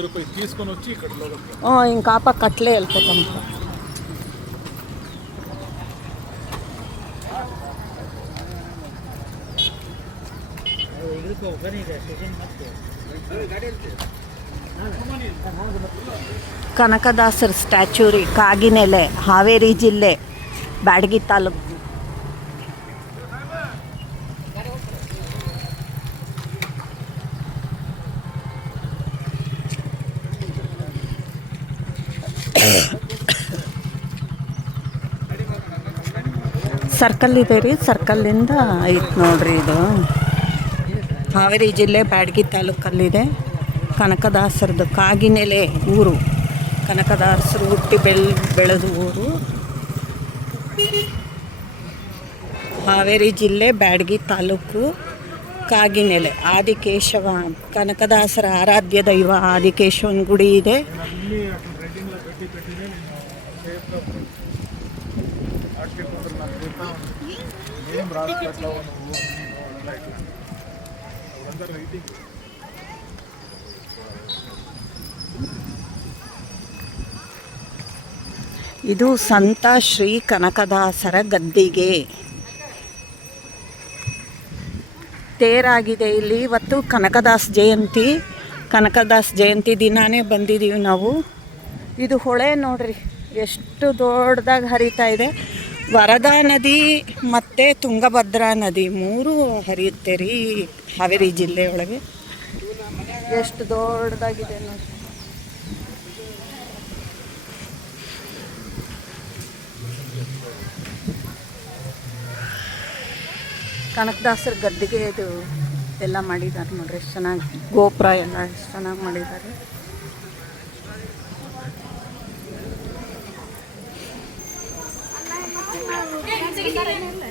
వంద రూపాయలు తీసుకొని వచ్చి ఇక్కడ లోపలికి ఆ, ఇంకా ఆ పక్క అట్లే వెళ్ళిపోతాం ಕನಕದಾಸರ ಸ್ಟ್ಯಾಚ್ಯೂ ರೀ ಕಾಗಿನೆಲೆ ಹಾವೇರಿ ಜಿಲ್ಲೆ ಬ್ಯಾಡಗಿ ತಾಲೂಕು ಸರ್ಕಲ್ ಇದೆ ರೀ ಸರ್ಕಲ್ಲಿಂದ ಐತೆ ನೋಡ್ರಿ ಇದು. ಹಾವೇರಿ ಜಿಲ್ಲೆ ಬ್ಯಾಡಗಿ ತಾಲೂಕಲ್ಲಿದೆ. ಕನಕದಾಸರದ್ದು ಕಾಗಿನೆಲೆ ಊರು. ಕನಕದಾಸರು ಹುಟ್ಟಿ ಬೆಳ್, ಬೆಳೆದ ಊರು. ಹಾವೇರಿ ಜಿಲ್ಲೆ ಬ್ಯಾಡಗಿ ತಾಲೂಕು ಕಾಗಿನೆಲೆ, ಆದಿಕೇಶವ, ಕನಕದಾಸರ ಆರಾಧ್ಯ ದೈವ ಆದಿಕೇಶವನ ಗುಡಿ ಇದೆ. ಇದು ಸಂತ ಶ್ರೀ ಕನಕದಾಸರ ಗದ್ದಿಗೆ. ತೇರಾಗಿದೆ ಇಲ್ಲಿ, ಇವತ್ತು ಕನಕದಾಸ ಜಯಂತಿ. ಕನಕದಾಸ ಜಯಂತಿ ದಿನಾನೇ ಬಂದಿದ್ದೀವಿ ನಾವು. ಇದು ಹೊಳೆ ನೋಡ್ರಿ. ಎಷ್ಟು ದೊಡ್ಡದಾಗಿ ಹರಿತಾ ಇದೆ. ವರದಾ ನದಿ ಮತ್ತು ತುಂಗಭದ್ರಾ ನದಿ ಮೂರು ಹರಿಯುತ್ತೆ ರೀ ಹಾವೇರಿ ಜಿಲ್ಲೆಯೊಳಗೆ ಎಷ್ಟು ದೊಡ್ಡದಾಗಿದೆ ನೋಡಿ. ಕನಕದಾಸರ ಗದ್ದಿಗೆ ಇದು ಎಲ್ಲ ಮಾಡಿದ್ದಾರೆ ನೋಡ್ರಿ. ಎಷ್ಟು ಚೆನ್ನಾಗಿ ಗೋಪುರ ಎಲ್ಲ, ಎಷ್ಟು ಚೆನ್ನಾಗಿ ಮಾಡಿದ್ದಾರೆ. ചിരിക്കാറില്ല